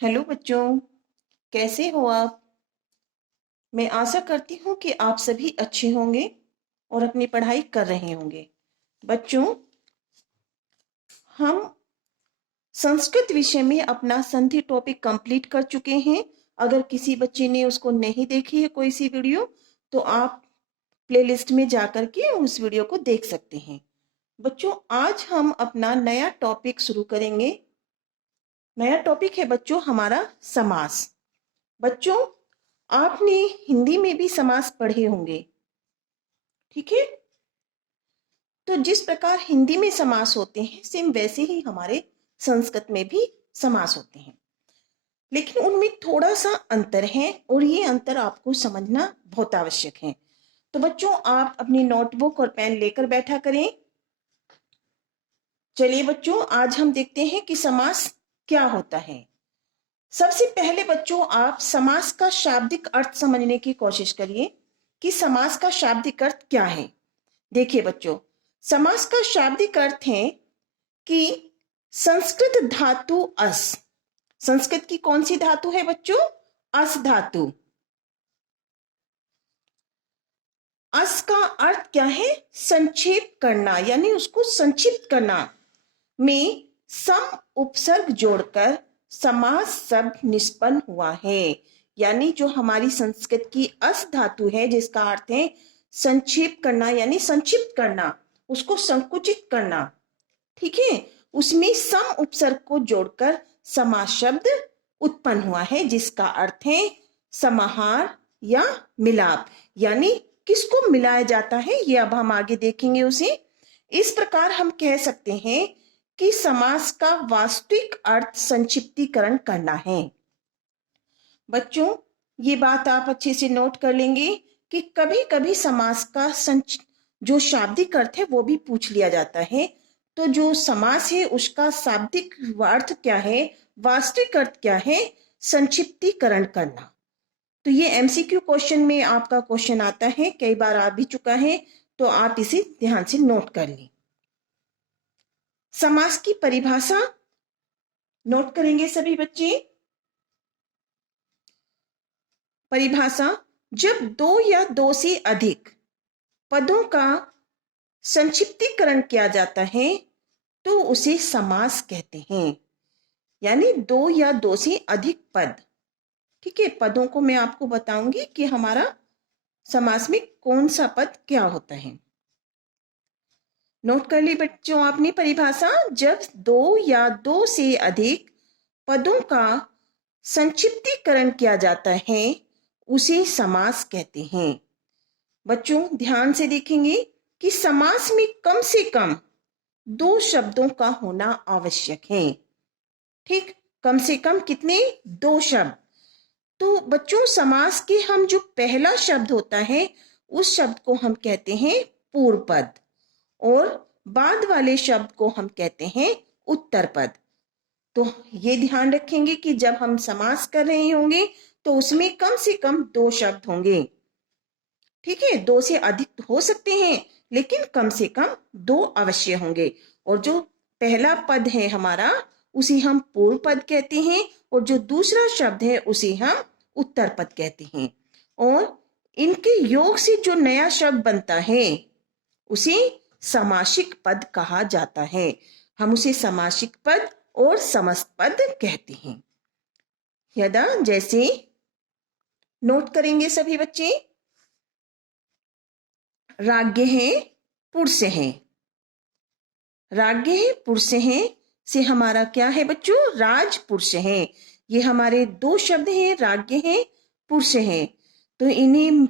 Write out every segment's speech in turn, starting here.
Hello बच्चों, कैसे हो आप? मैं आशा करती हूँ कि आप सभी अच्छे होंगे और अपनी पढ़ाई कर रहे होंगे। बच्चों, हम संस्कृत विषय में अपना संधि टॉपिक कंप्लीट कर चुके हैं। अगर किसी बच्चे ने उसको नहीं देखी है कोई सी वीडियो, तो आप प्लेलिस्ट में जाकर के उस वीडियो को देख सकते हैं। बच्चों, आज हम अपना नया टॉपिक शुरू करेंगे। नया टॉपिक है बच्चों हमारा समास। बच्चों, आपने हिंदी में भी समास पढ़े होंगे, ठीक है? तो जिस प्रकार हिंदी में समास होते हैं, सेम वैसे ही हमारे संस्कृत में भी समास होते हैं, लेकिन उनमें थोड़ा सा अंतर है और ये अंतर आपको समझना बहुत आवश्यक है। तो बच्चों, आप अपनी नोटबुक और पेन लेकर बैठा करें। चलिए बच्चों, आज हम देखते हैं कि समास क्या होता है। सबसे पहले बच्चों, आप समास का शाब्दिक अर्थ समझने की कोशिश करिए कि समास का शाब्दिक अर्थ क्या है। देखिए बच्चों, समास का शाब्दिक अर्थ है कि संस्कृत धातु अस। संस्कृत की कौन सी धातु है बच्चों? अस धातु। अस का अर्थ क्या है? संक्षेप करना, यानी उसको संक्षिप्त करना। में सम उपसर्ग जोड़कर समास शब्द निष्पन्न हुआ है। यानी जो हमारी संस्कृत की अस धातु है, जिसका अर्थ है संक्षेप करना यानी संक्षिप्त करना, उसको संकुचित करना, ठीक है, उसमें सम उपसर्ग को जोड़कर समास शब्द उत्पन्न हुआ है, जिसका अर्थ है समाहार या मिलाप। यानी किसको मिलाया जाता है, ये अब हम आगे देखेंगे उसे। इस प्रकार हम कह सकते हैं कि समास का वास्तविक अर्थ संक्षिप्तीकरण करना है। बच्चों, ये बात आप अच्छे से नोट कर लेंगे कि कभी कभी समास का जो शाब्दिक अर्थ है वो भी पूछ लिया जाता है। तो जो समास है उसका शाब्दिक अर्थ क्या है, वास्तविक अर्थ क्या है? संक्षिप्तीकरण करना। तो ये एमसीक्यू क्वेश्चन में आपका क्वेश्चन आता है, कई बार आ भी चुका है, तो आप इसे ध्यान से नोट कर लें। समास की परिभाषा नोट करेंगे सभी बच्चे। परिभाषा: जब दो या दो से अधिक पदों का संक्षिप्तीकरण किया जाता है तो उसे समास कहते हैं। यानी दो या दो से अधिक पद, ठीक है। पदों को मैं आपको बताऊंगी कि हमारा समास में कौन सा पद क्या होता है। नोट कर ली बच्चों आपने परिभाषा। जब दो या दो से अधिक पदों का संक्षिप्तीकरण किया जाता है उसे समास कहते हैं। बच्चों, ध्यान से देखेंगे कि समास में कम से कम दो शब्दों का होना आवश्यक है, ठीक। कम से कम कितने? दो शब्द। तो बच्चों, समास के हम जो पहला शब्द होता है उस शब्द को हम कहते हैं पूर्व पद, और बाद वाले शब्द को हम कहते हैं उत्तर पद। तो ये ध्यान रखेंगे कि जब हम समास कर रहे होंगे तो उसमें कम से कम दो शब्द होंगे, ठीक है। दो से अधिक हो सकते हैं, लेकिन कम से कम दो अवश्य होंगे। और जो पहला पद है हमारा उसे हम पूर्व पद कहते हैं, और जो दूसरा शब्द है उसे हम उत्तर पद कहते हैं। और इनके योग से जो नया शब्द बनता है उसे समासिक पद कहा जाता है। हम उसे समासिक पद और समस्त पद कहते हैं। यदा जैसे नोट करेंगे सभी बच्चे। राज्ञ है पुरुष है। राज्ञ है पुरुष है से हमारा क्या है बच्चों? राज पुरुष है। ये हमारे दो शब्द हैं, राज्ञ है पुरुष है। तो इन्हें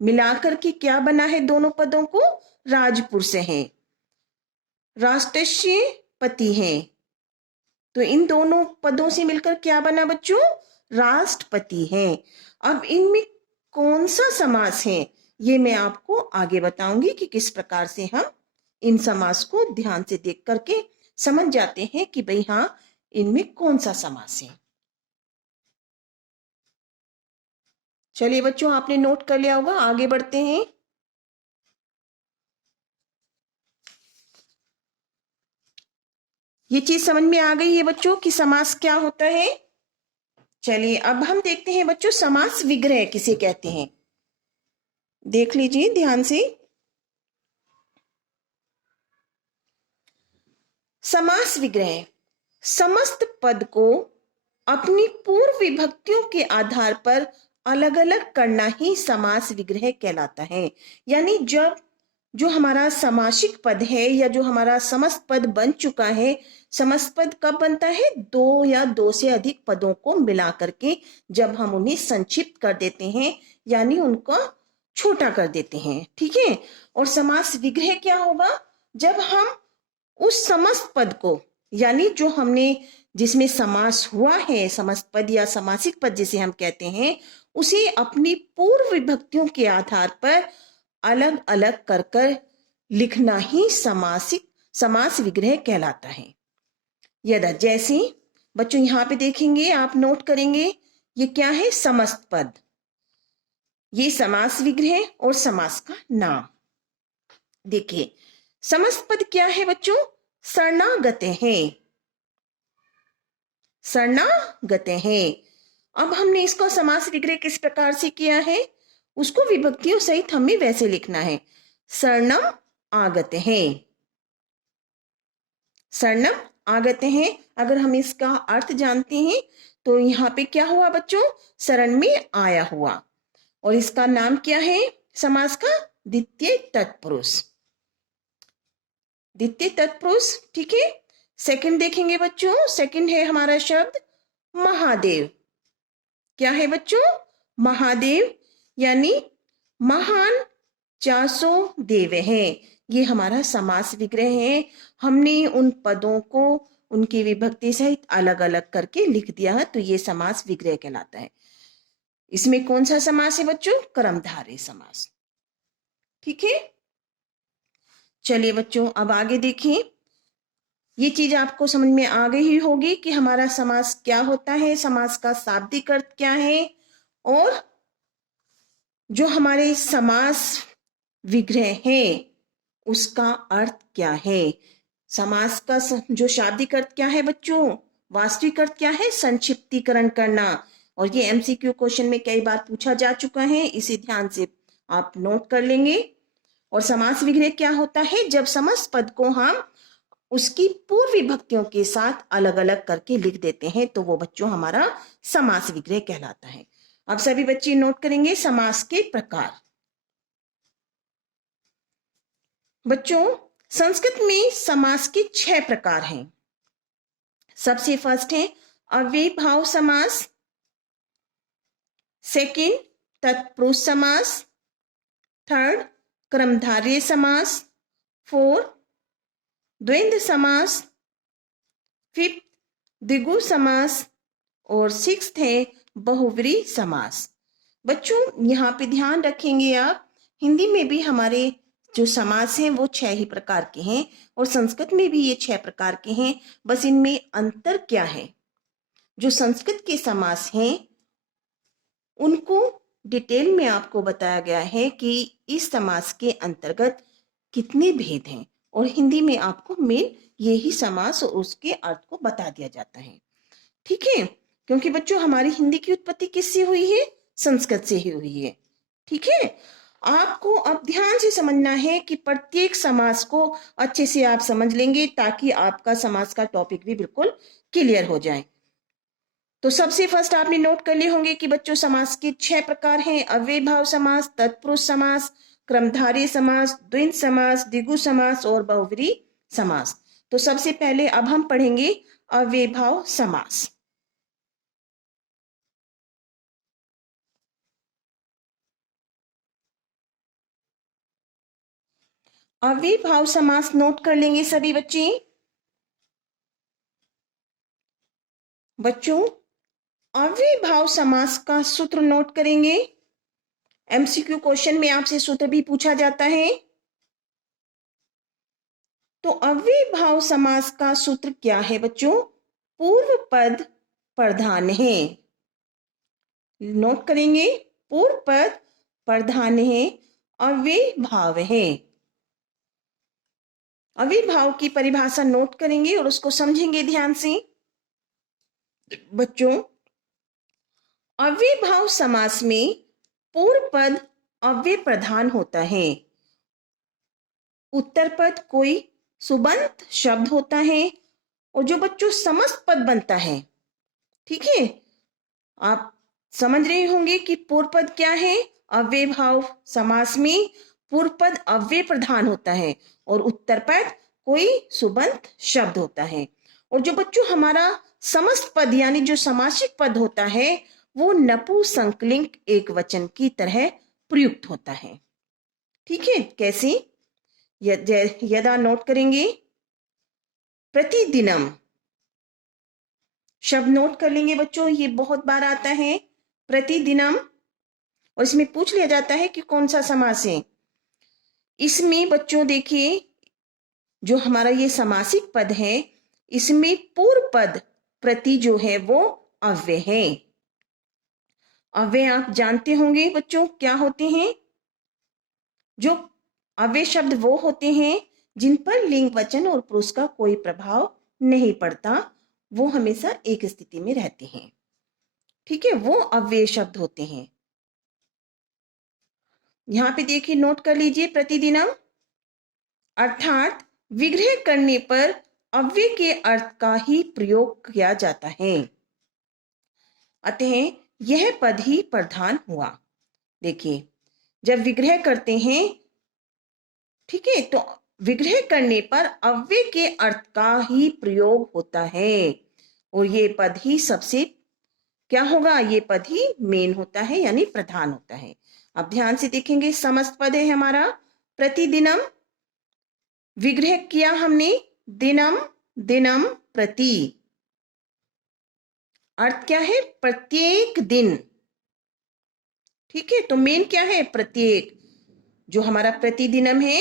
मिलाकर के क्या बना है दोनों पदों को? राजपुरुष है। राष्ट्रस्य पति है। तो इन दोनों पदों से मिलकर क्या बना बच्चों? राष्ट्रपति है। अब इनमें कौन सा समास है ये मैं आपको आगे बताऊंगी कि किस प्रकार से हम इन समास को ध्यान से देख करके समझ जाते हैं कि भाई हाँ, इनमें कौन सा समास है। चलिए बच्चों, आपने नोट कर लिया होगा, आगे बढ़ते हैं। ये चीज समझ में आ गई है बच्चों कि समास क्या होता है। चलिए अब हम देखते हैं बच्चों समास विग्रह किसे कहते हैं। देख लीजिए ध्यान से। समास विग्रह समस्त पद को अपनी पूर्व विभक्तियों के आधार पर अलग अलग करना ही समास विग्रह कहलाता है। यानी जब जो हमारा समासिक पद है या जो हमारा समस्त पद बन चुका है, समस्त पद कब बनता है? दो या दो से अधिक पदों को मिला करके जब हम उन्हें संक्षिप्त कर देते हैं यानी उनको छोटा कर देते हैं। ठीक है। और समास विग्रह क्या होगा? जब हम उस समस्त पद को यानी जो हमने जिसमें समास हुआ है, समस्त पद या समासिक पद जिसे हम कहते हैं, उसे अपनी पूर्व विभक्तियों के आधार पर अलग अलग कर कर लिखना ही समास विग्रह कहलाता है। यदा जैसे बच्चों यहां पे देखेंगे, आप नोट करेंगे, ये क्या है? समस्त पद। ये समास विग्रह और समास का नाम। देखिए समस्त पद क्या है बच्चों? शरणागत है। शरणागत है। अब हमने इसको समास विग्रह किस प्रकार से किया है उसको विभक्तियों सहित हमें वैसे लिखना है। शरणम आगत है। शरणम आगत है। अगर हम इसका अर्थ जानते हैं तो यहाँ पे क्या हुआ बच्चों? शरण में आया हुआ। और इसका नाम क्या है समास का? द्वितीय तत्पुरुष। द्वितीय तत्पुरुष। ठीक है। सेकंड देखेंगे बच्चों। सेकंड है हमारा शब्द महादेव। क्या है बच्चों? महादेव यानी महान 400 देव है। ये हमारा समास विग्रह है। हमने उन पदों को उनकी विभक्ति सहित अलग अलग करके लिख दिया है तो ये समास विग्रह कहलाता है। इसमें कौन सा समास है बच्चों? कर्मधारय समास। ठीक है। चलिए बच्चों अब आगे देखिए। ये चीज आपको समझ में आ गई ही होगी कि हमारा समास क्या होता है, समास का शाब्दिक अर्थ क्या है और जो हमारे समास विग्रह है उसका अर्थ क्या है। समास का जो शाब्दिक अर्थ क्या है बच्चों? वास्तविक अर्थ क्या है? संक्षिप्तीकरण करना। और ये एमसीक्यू क्वेश्चन में कई बार पूछा जा चुका है, इसे ध्यान से आप नोट कर लेंगे। और समास विग्रह क्या होता है? जब समस्त पद को हम उसकी पूर्व विभक्तियों के साथ अलग अलग करके लिख देते हैं तो वो बच्चों हमारा समास विग्रह कहलाता है। अब सभी बच्चे नोट करेंगे समास के प्रकार। बच्चों संस्कृत में समास के 6 प्रकार हैं। सबसे फर्स्ट है अव्ययीभाव समास, सेकंड तत्पुरुष समास, थर्ड कर्मधारय समास, फोर्थ द्वंद्व समास, फिफ्थ द्विगु समास और सिक्स्थ है बहुव्रीहि समास। बच्चों यहाँ पे ध्यान रखेंगे आप, हिंदी में भी हमारे जो समास हैं वो 6 ही प्रकार के हैं और संस्कृत में भी ये 6 प्रकार के हैं। बस इनमें अंतर क्या है? जो संस्कृत के समास हैं उनको डिटेल में आपको बताया गया है कि इस समास के अंतर्गत कितने भेद हैं और हिंदी में आपको मेन यही समास और उसके अर्थ को बता दिया जाता है। ठीक है। क्योंकि बच्चों हमारी हिंदी की उत्पत्ति किससे हुई है? संस्कृत से ही हुई है। ठीक है। आपको अब ध्यान से समझना है कि प्रत्येक समास को अच्छे से आप समझ लेंगे ताकि आपका समास का टॉपिक भी बिल्कुल क्लियर हो जाए। तो सबसे फर्स्ट आपने नोट कर लिए होंगे कि बच्चों समास के 6 प्रकार हैं। अव्ययीभाव समास, तत्पुरुष समास, कर्मधारय समास, द्वंद्व समास, द्विगु समास और बहुव्रीहि समास। तो सबसे पहले अब हम पढ़ेंगे अव्ययीभाव समास। अव्ययीभाव समास नोट कर लेंगे सभी बच्चे। बच्चों अव्ययीभाव समास का सूत्र नोट करेंगे। एमसीक्यू क्वेश्चन में आपसे सूत्र भी पूछा जाता है। तो अव्ययीभाव समास का सूत्र क्या है बच्चों? पूर्व पद प्रधान है। नोट करेंगे, पूर्व पद प्रधान है, अव्ययीभाव है। अव्ययीभाव की परिभाषा नोट करेंगे और उसको समझेंगे ध्यान से। बच्चों अव्ययभाव समास में पूर्व पद अव्यय प्रधान होता है। उत्तर पद कोई सुबंत शब्द होता है और जो बच्चों समस्त पद बनता है, ठीक है, आप समझ रहे होंगे कि पूर्व पद क्या है। अव्ययभाव समास में पूर्व पद अव्यय प्रधान होता है और उत्तर पद कोई सुबंत शब्द होता है। और जो बच्चों हमारा समस्त पद यानी जो समासिक पद होता है वो नपुंसकलिंग एक वचन की तरह प्रयुक्त होता है। ठीक है, कैसे? यदा नोट करेंगे, प्रतिदिनम शब्द नोट कर लेंगे बच्चों, ये बहुत बार आता है प्रतिदिनम, और इसमें पूछ लिया जाता है कि कौन सा समास है। इसमें बच्चों देखिए, जो हमारा ये समासिक पद है इसमें पूर्व पद प्रति जो है वो अव्यय है। अव्यय आप जानते होंगे बच्चों क्या होते हैं। जो अव्यय शब्द वो होते हैं जिन पर लिंग वचन और पुरुष का कोई प्रभाव नहीं पड़ता, वो हमेशा एक स्थिति में रहते हैं। ठीक है, वो अव्यय शब्द होते हैं। यहां पे देखिए, नोट कर लीजिए, प्रतिदिनम अर्थात विग्रह करने पर अव्यय के अर्थ का ही प्रयोग किया जाता है, अतः यह पद ही प्रधान हुआ। देखिए, जब विग्रह करते हैं, ठीक है, तो विग्रह करने पर अव्यय के अर्थ का ही प्रयोग होता है और ये पद ही सबसे क्या होगा, ये पद ही मेन होता है यानी प्रधान होता है। अब ध्यान से देखेंगे, समस्त पद है हमारा प्रतिदिनम, विग्रह किया हमने दिनम, दिनम प्रति, अर्थ क्या है, प्रत्येक दिन। ठीक है, तो मेन क्या है, प्रत्येक। जो हमारा प्रतिदिनम है,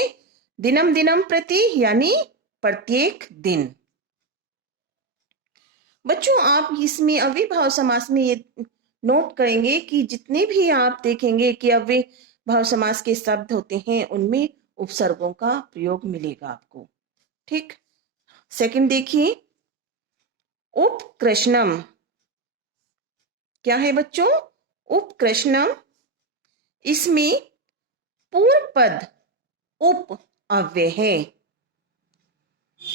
दिनम दिनम प्रति यानी प्रत्येक दिन। बच्चों आप इसमें अव्ययभाव समास में ये नोट करेंगे कि जितने भी आप देखेंगे कि अव्ययभाव समास के शब्द होते हैं उनमें उपसर्गों का प्रयोग मिलेगा आपको। ठीक, सेकंड देखिए, उपकृष्णम क्या है बच्चों, उपकृष्णम, इसमें पूर्व पद उप अव्यय है।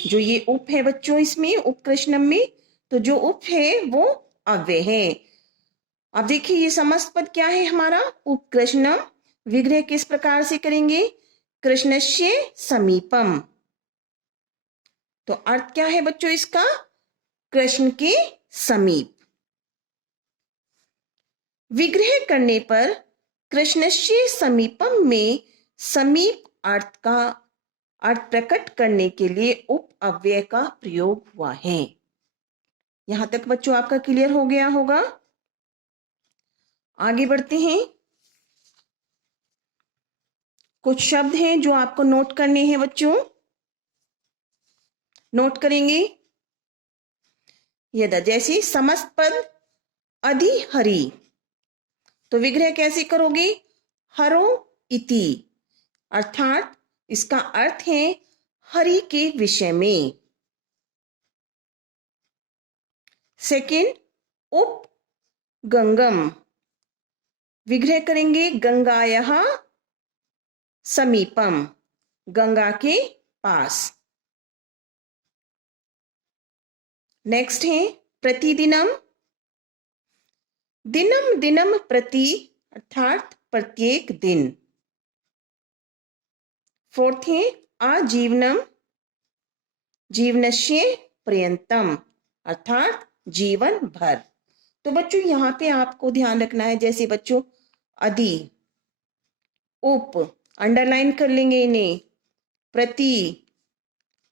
जो ये उप है बच्चों इसमें उपकृष्णम में, तो जो उप है वो अव्यय है। अब देखिए, ये समस्त पद क्या है हमारा, उपकृष्णम, विग्रह किस प्रकार से करेंगे, कृष्णस्य समीपम, तो अर्थ क्या है बच्चों इसका, कृष्ण के समीप। विग्रह करने पर कृष्णस्य समीपम में समीप अर्थ का अर्थ प्रकट करने के लिए उप अव्यय का प्रयोग हुआ है। यहां तक बच्चों आपका क्लियर हो गया होगा। आगे बढ़ते हैं, कुछ शब्द हैं जो आपको नोट करने हैं बच्चों, नोट करेंगे। यदा, जैसे समस्त पद अधिहरि, तो विग्रह कैसे करोगे, हरो इति, अर्थात इसका अर्थ है हरि के विषय में। सेकंड, उप गंगम, विग्रह करेंगे गंगायाः समीपम, गंगा के पास। नेक्स्ट है प्रतिदिनम, दिनम दिनम प्रति, अर्थात प्रत्येक दिन। फोर्थ है आजीवनम, जीवनस्य पर्यंतम, अर्थात जीवन भर। तो बच्चों यहाँ पे आपको ध्यान रखना है, जैसे बच्चों अधि, उप, अंडरलाइन कर लेंगे इन्हें, प्रति,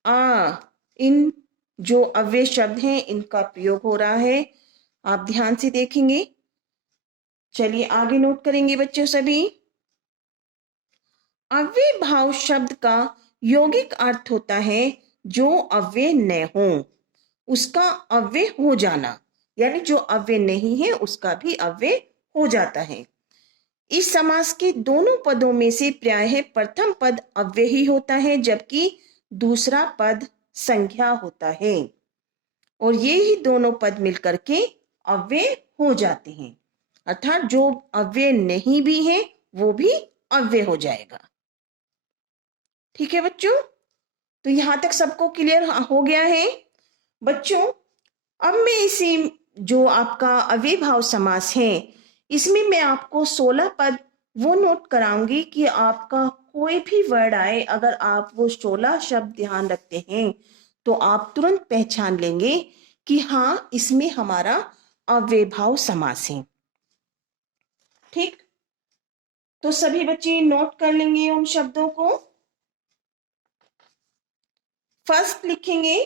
आ, इन जो अव्यय शब्द हैं इनका प्रयोग हो रहा है, आप ध्यान से देखेंगे। चलिए आगे नोट करेंगे बच्चों सभी। अव्यय भाव शब्द का यौगिक अर्थ होता है जो अव्यय न हो उसका अव्यय हो जाना, यानी जो अव्यय नहीं है उसका भी अव्यय हो जाता है। इस समास के दोनों पदों में से प्रायः प्रथम पद अव्यय ही होता है जबकि दूसरा पद संज्ञा होता है और ये ही दोनों पद मिलकर के अव्यय हो जाते हैं। अर्थात जो अव्यय नहीं भी है वो भी अव्यय हो जाएगा। ठीक है बच्चों, तो यहां तक सबको क्लियर हो गया है बच्चों। अब मैं इसी जो आपका अव्ययभाव समास है इसमें मैं आपको 16 पद वो नोट कराऊंगी कि आपका कोई भी वर्ड आए, अगर आप वो 16 शब्द ध्यान रखते हैं तो आप तुरंत पहचान लेंगे कि हाँ इसमें हमारा अव्ययभाव समास है। ठीक, तो सभी बच्चे नोट कर लेंगे उन शब्दों को। फर्स्ट लिखेंगे,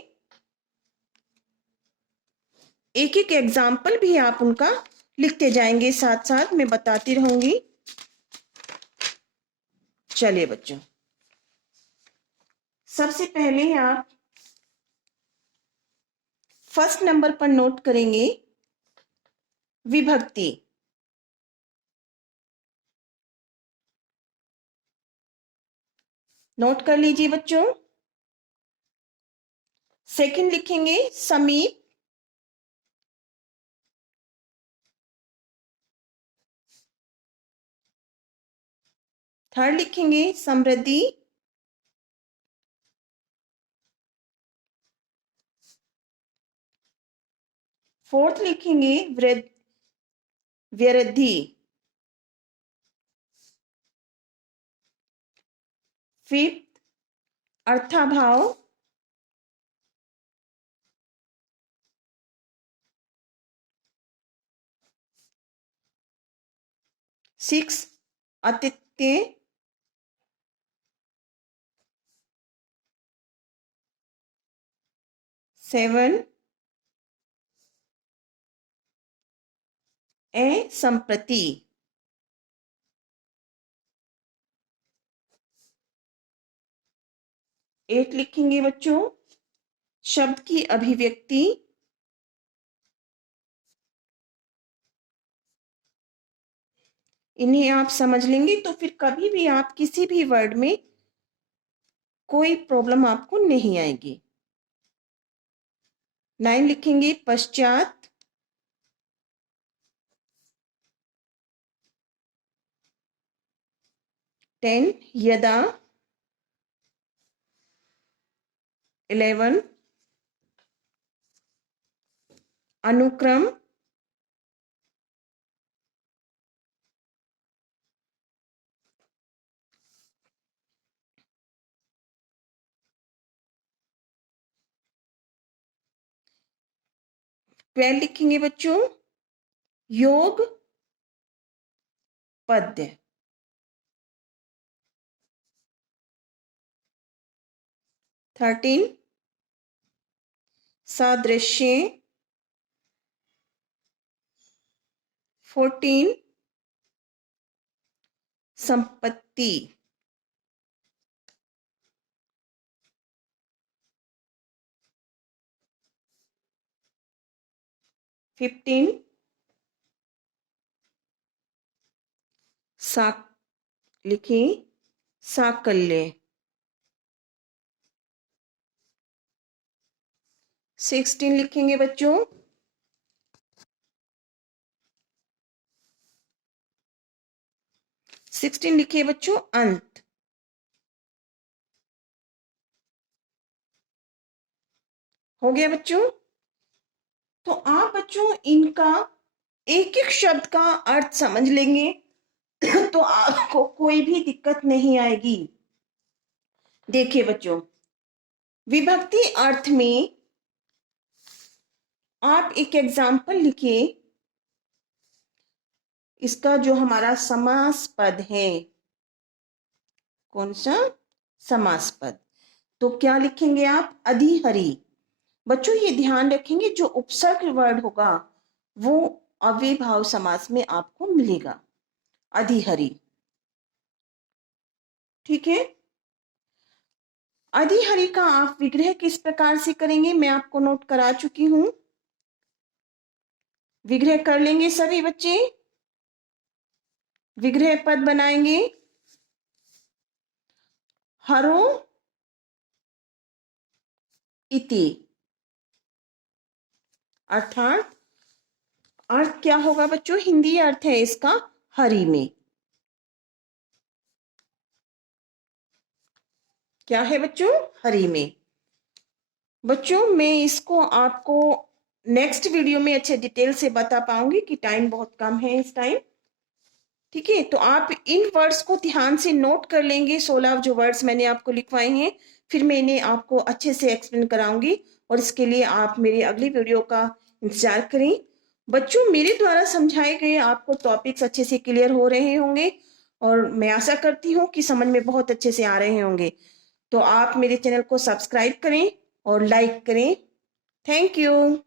एक एक एग्जाम्पल भी आप उनका लिखते जाएंगे, साथ साथ मैं बताती रहूंगी। चलिए बच्चों, सबसे पहले आप फर्स्ट नंबर पर नोट करेंगे विभक्ति। नोट कर लीजिए बच्चों। सेकंड लिखेंगे समीप। थर्ड लिखेंगे समृद्धि। फोर्थ लिखेंगे वृद्धि। फिफ्थ अर्थाभाव। सिक्स अतिथ्य। सेवन संप्रति। एट लिखेंगे बच्चों शब्द की अभिव्यक्ति। इन्हें आप समझ लेंगे तो फिर कभी भी आप किसी भी वर्ड में कोई प्रॉब्लम आपको नहीं आएगी। 9 लिखेंगे पश्चात। 10 यदा। 11 अनुक्रम। 12 लिखेंगे बच्चों योग पद्य। 13 सादृश्य। 14 संपत्ति। 15 साक लिखें साकल्य। 16 लिखेंगे बच्चों 16 लिखिए बच्चों अंत। हो गया बच्चों। तो आप बच्चों इनका एक एक शब्द का अर्थ समझ लेंगे तो आपको कोई भी दिक्कत नहीं आएगी। देखिए बच्चों, विभक्ति अर्थ में आप एक एग्जाम्पल लिखिए। इसका जो हमारा समास पद है, कौन सा समास पद, तो क्या लिखेंगे आप अधिहरी। बच्चों ये ध्यान रखेंगे जो उपसर्ग वर्ड होगा वो अव्ययभाव समास में आपको मिलेगा, अधिहरी। ठीक है, अधिहरि का आप विग्रह किस प्रकार से करेंगे मैं आपको नोट करा चुकी हूं। विग्रह कर लेंगे सभी बच्चे। विग्रह पद बनाएंगे हरो इति, अर्थात अर्थ क्या होगा बच्चों? हिंदी अर्थ है इसका हरि में। क्या है बच्चों? हरि में। बच्चों मैं इसको आपको नेक्स्ट वीडियो में अच्छे डिटेल से बता पाऊंगी कि टाइम बहुत कम है इस टाइम। ठीक है, तो आप इन वर्ड्स को ध्यान से नोट कर लेंगे, 16 जो वर्ड्स मैंने आपको लिखवाए हैं, फिर मैं इन्हें आपको अच्छे से एक्सप्लेन कराऊंगी और इसके लिए आप मेरी अगली वीडियो का इंतजार करें। बच्चों मेरे द्वारा समझाए गए आपको टॉपिक्स अच्छे से क्लियर हो रहे होंगे और मैं आशा करती हूँ कि समझ में बहुत अच्छे से आ रहे होंगे। तो आप मेरे चैनल को सब्सक्राइब करें और लाइक करें। Thank you.